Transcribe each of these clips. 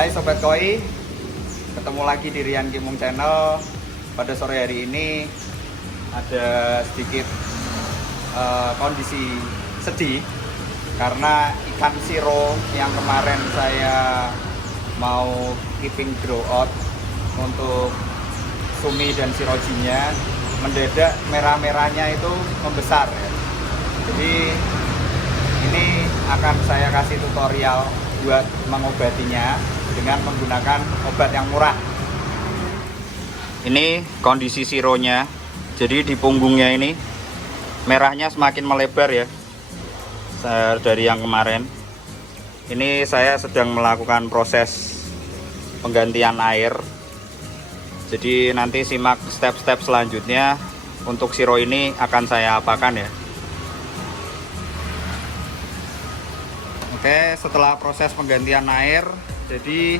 Hai Sobat Koi, ketemu lagi di Rian Kimung Channel. Pada sore hari ini ada sedikit kondisi sedih karena ikan siro yang kemarin saya mau keeping grow out untuk sumi dan sirojinya mendadak merah-merahnya itu membesar ya. Jadi ini akan saya kasih tutorial buat mengobatinya dengan menggunakan obat yang murah. Ini kondisi sironya. Jadi di punggungnya ini merahnya semakin melebar ya dari yang kemarin. Ini saya sedang melakukan proses penggantian air. Jadi nanti simak step-step selanjutnya untuk siro ini akan saya apakan ya. Oke, setelah proses penggantian air, jadi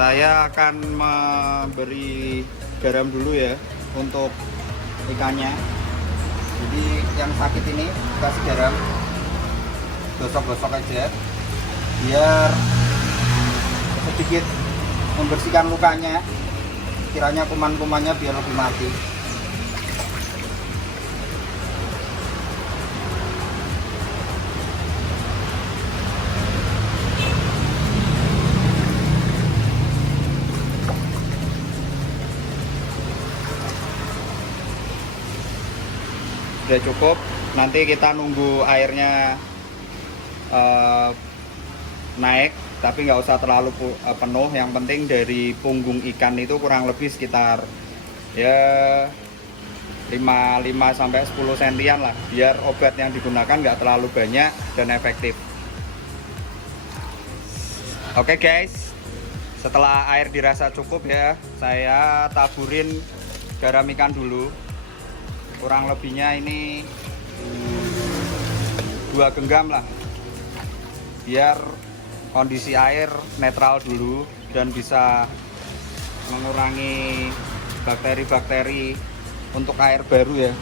saya akan memberi garam dulu ya untuk ikannya. Jadi yang sakit ini kasih garam, gosok-gosok aja biar sedikit membersihkan lukanya, kiranya kuman-kumannya biar lebih mati. Sudah cukup, nanti kita nunggu airnya naik, tapi nggak usah terlalu penuh. Yang penting dari punggung ikan itu kurang lebih sekitar ya 5-10 sentian lah, biar obat yang digunakan nggak terlalu banyak dan efektif. Oke guys, setelah air dirasa cukup ya, saya taburin garam ikan dulu. Kurang lebihnya ini 2 genggam lah, biar kondisi air netral dulu dan bisa mengurangi bakteri-bakteri untuk air baru ya.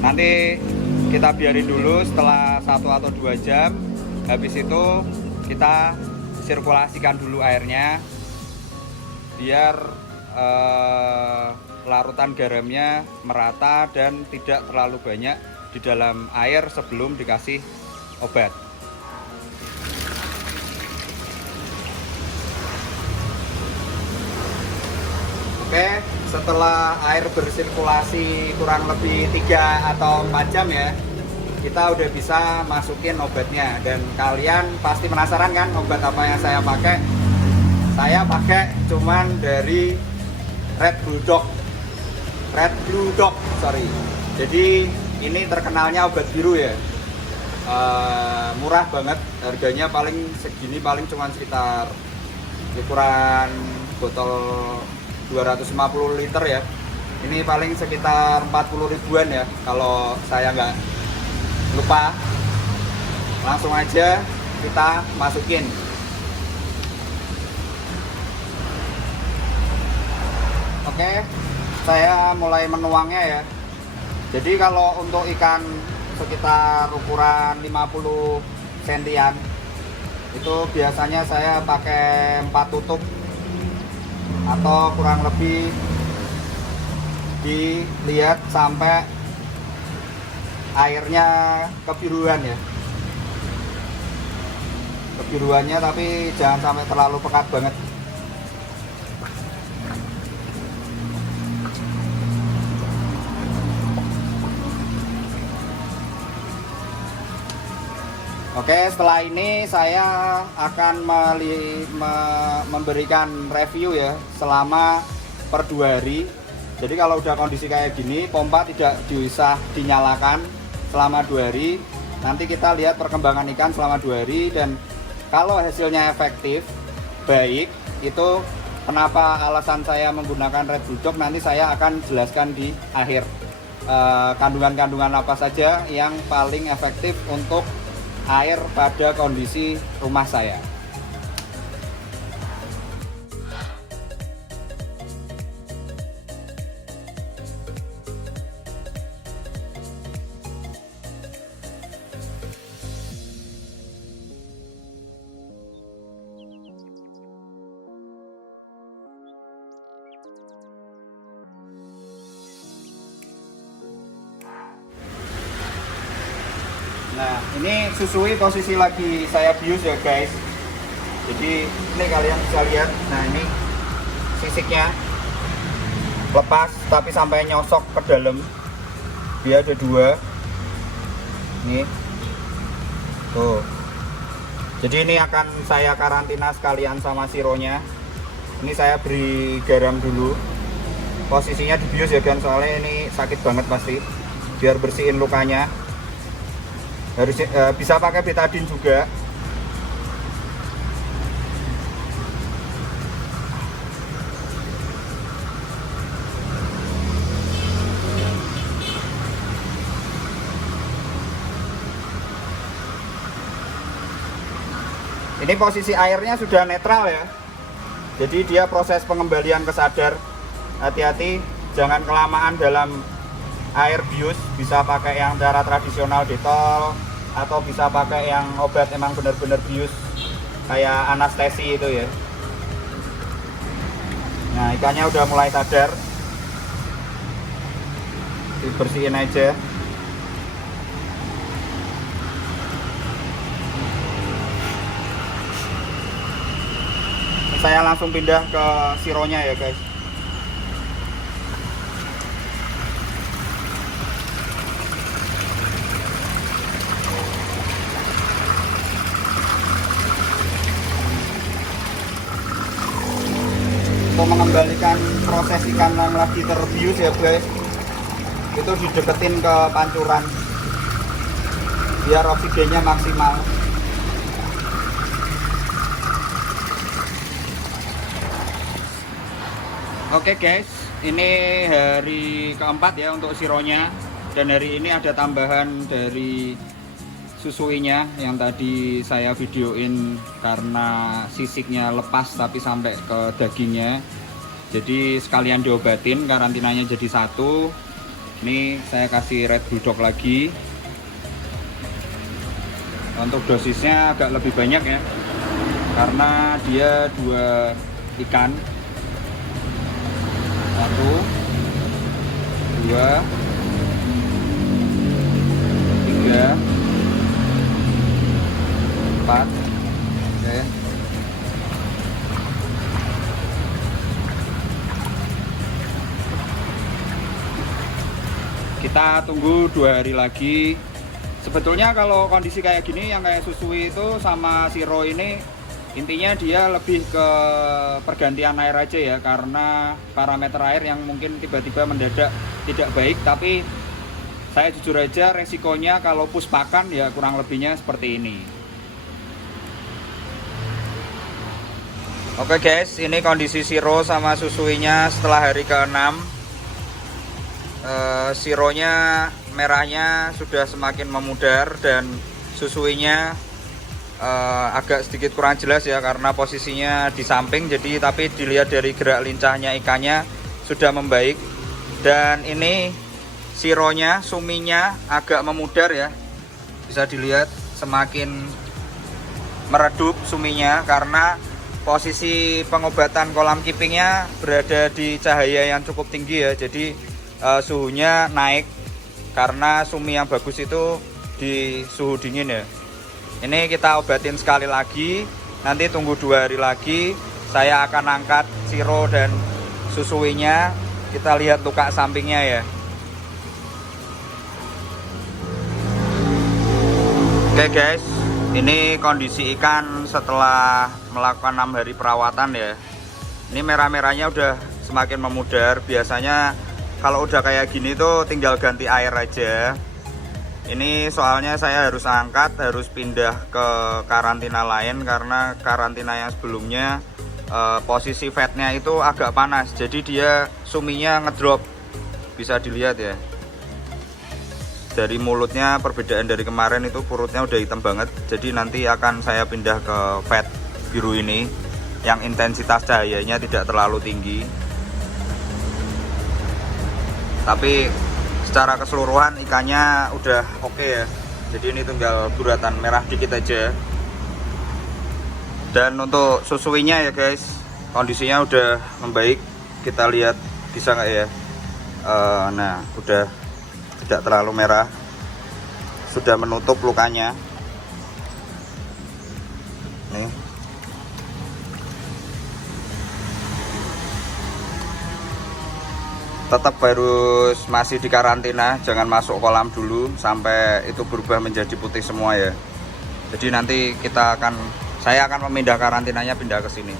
Nanti kita biarin dulu setelah 1 atau 2 jam. Habis itu kita sirkulasikan dulu airnya biar larutan garamnya merata dan tidak terlalu banyak di dalam air sebelum dikasih obat. Oke, setelah air bersirkulasi kurang lebih 3 atau 4 jam ya, kita udah bisa masukin obatnya. Dan kalian pasti penasaran kan obat apa yang saya pakai? Saya pakai cuman dari Red Blue Dog, sorry. Jadi ini terkenalnya obat biru ya. Murah banget, harganya paling segini, paling cuma sekitar ukuran botol 250 liter ya. Ini paling sekitar 40 ribuan ya kalau saya nggak lupa. Langsung aja kita masukin. Oke, saya mulai menuangnya ya. Jadi kalau untuk ikan sekitar ukuran 50 sentian itu biasanya saya pakai 4 tutup atau kurang lebih dilihat sampai airnya kebiruan ya. Kebiruannya tapi jangan sampai terlalu pekat banget. Oke, setelah ini saya akan memberikan review ya selama per 2 hari. Jadi kalau udah kondisi kayak gini, pompa tidak bisa dinyalakan selama 2 hari. Nanti kita lihat perkembangan ikan selama 2 hari, dan kalau hasilnya efektif, baik, itu kenapa alasan saya menggunakan Red Blue Dog nanti saya akan jelaskan di akhir. Kandungan-kandungan apa saja yang paling efektif untuk air pada kondisi rumah saya. Nah, ini susui posisi lagi saya bius ya guys. Jadi ini kalian bisa lihat. Nah, ini sisiknya lepas tapi sampai nyosok ke dalam. Dia ada 2. Nih. Tuh. Jadi ini akan saya karantina sekalian sama sironya. Ini saya beri garam dulu. Posisinya dibius ya kan, soalnya ini sakit banget pasti. Biar bersihin lukanya. Harus bisa pakai betadine juga. Ini posisi airnya sudah netral ya. Jadi dia proses pengembalian ke sadar. Hati-hati, jangan kelamaan dalam air bius. Bisa pakai yang cara tradisional Detol, atau bisa pakai yang obat emang bener-bener bius kayak anestesi itu ya. Nah, ikannya udah mulai sadar. Dibersihin aja. Saya langsung pindah ke sironya ya guys. Untuk mengembalikan proses ikan yang lagi terbius ya guys, itu dideketin ke pancuran biar oksigennya maksimal. Oke guys, ini hari keempat ya untuk sironya, dan hari ini ada tambahan dari susuinya yang tadi saya videoin karena sisiknya lepas tapi sampai ke dagingnya. Jadi sekalian diobatin, karantinanya jadi 1. Ini saya kasih Red Bulldog lagi. Untuk dosisnya agak lebih banyak ya, karena dia 2 ikan. 1, 2, 3, 4. Oke. Kita tunggu 2 hari lagi. Sebetulnya kalau kondisi kayak gini, yang kayak susui itu sama siro ini, intinya dia lebih ke pergantian air aja ya, karena parameter air yang mungkin tiba-tiba mendadak tidak baik. Tapi saya jujur aja, resikonya kalau puspakan ya kurang lebihnya seperti ini. Oke guys, ini kondisi siro sama susuinya setelah hari ke-6. Sironya merahnya sudah semakin memudar dan susuinya agak sedikit kurang jelas ya, karena posisinya di samping. Jadi tapi dilihat dari gerak lincahnya ikannya sudah membaik. Dan ini sironya, suminya agak memudar ya, bisa dilihat semakin meredup suminya, karena posisi pengobatan kolam keepingnya berada di cahaya yang cukup tinggi ya. Jadi suhunya naik, karena sumi yang bagus itu di suhu dingin ya. Ini kita obatin sekali lagi, nanti tunggu 2 hari lagi. Saya akan angkat siro dan susuinya. Kita lihat luka sampingnya ya. Oke guys, ini kondisi ikan setelah melakukan 6 hari perawatan ya. Ini merah-merahnya udah semakin memudar. Biasanya kalau udah kayak gini tuh tinggal ganti air aja. Ini soalnya saya harus angkat, harus pindah ke karantina lain, karena karantina yang sebelumnya posisi fatnya itu agak panas. Jadi dia suminya ngedrop, bisa dilihat ya. Dari mulutnya perbedaan dari kemarin itu, perutnya udah hitam banget. Jadi nanti akan saya pindah ke fat biru ini, yang intensitas cahayanya tidak terlalu tinggi. Tapi secara keseluruhan ikannya udah oke ya. Jadi ini tinggal buratan merah dikit aja. Dan untuk susuinya ya guys, kondisinya udah membaik. Kita lihat bisa nggak ya. Nah udah tidak terlalu merah. sudah menutup lukanya. Nih. Tetap harus masih di karantina, jangan masuk kolam dulu sampai itu berubah menjadi putih semua ya. Jadi nanti saya akan memindah karantinanya, pindah ke sini.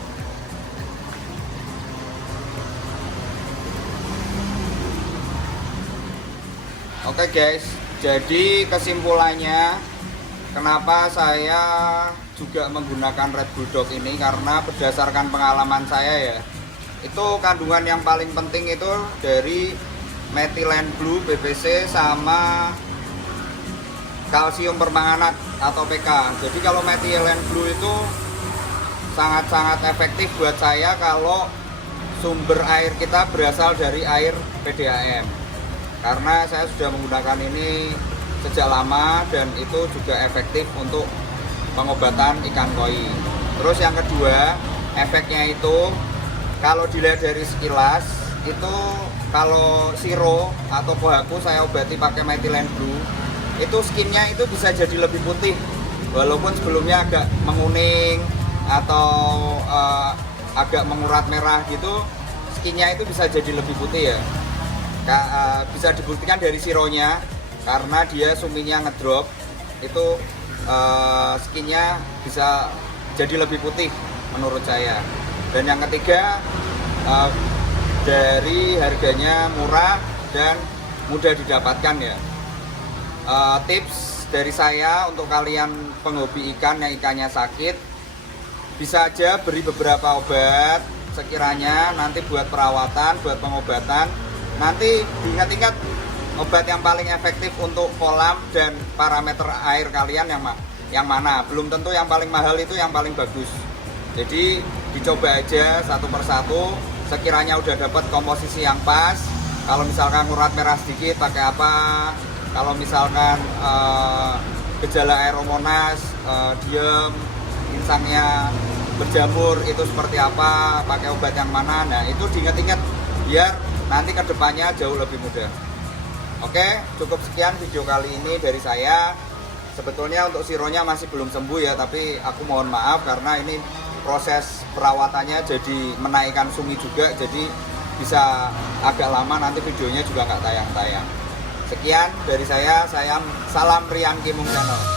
Oke guys, jadi kesimpulannya kenapa saya juga menggunakan Red Bulldog ini, karena berdasarkan pengalaman saya ya, itu kandungan yang paling penting itu dari methylene blue PVC sama kalsium permanganat atau PK. Jadi kalau methylene blue itu sangat-sangat efektif buat saya kalau sumber air kita berasal dari air PDAM, karena saya sudah menggunakan ini sejak lama dan itu juga efektif untuk pengobatan ikan koi. Terus yang kedua, efeknya itu kalau dilihat dari sekilas itu, kalau siro atau pohaku saya obati pakai methylene blue, itu skinnya itu bisa jadi lebih putih, walaupun sebelumnya agak menguning atau agak mengurat merah gitu, skinnya itu bisa jadi lebih putih ya. Bisa dibuktikan dari sironya, karena dia suminya ngedrop, itu skinnya bisa jadi lebih putih menurut saya. Dan yang ketiga, dari harganya murah dan mudah didapatkan ya. Tips dari saya untuk kalian penghobi ikan yang ikannya sakit, bisa aja beri beberapa obat sekiranya nanti buat perawatan, buat pengobatan. Nanti diingat-ingat obat yang paling efektif untuk kolam dan parameter air kalian yang mana. Belum tentu yang paling mahal itu yang paling bagus. Jadi dicoba aja satu persatu, sekiranya udah dapat komposisi yang pas. Kalau misalkan urat merah sedikit pakai apa, kalau misalkan gejala aeromonas, diem, insangnya berjamur, itu seperti apa, pakai obat yang mana. Nah itu diingat-ingat biar nanti kedepannya jauh lebih mudah. Oke, cukup sekian video kali ini dari saya. Sebetulnya untuk sironya masih belum sembuh ya, tapi aku mohon maaf karena ini proses perawatannya jadi menaikkan sumi juga, jadi bisa agak lama, nanti videonya juga nggak tayang-tayang. Sekian dari saya, salam Rian Kimung Channel.